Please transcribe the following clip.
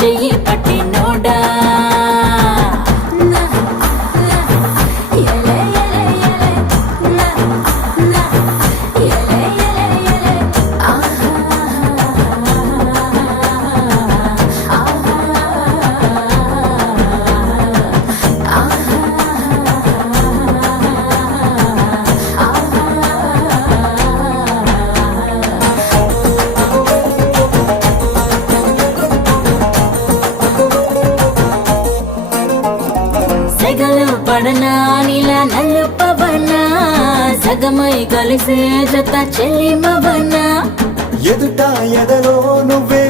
చెయ్యి పట్టినోడా సెగలు పడనా నీలా నల్లు పవనా సగమై కలిసే జత చెల్లిమవనా ఎదుట ఎదలో నువ్వే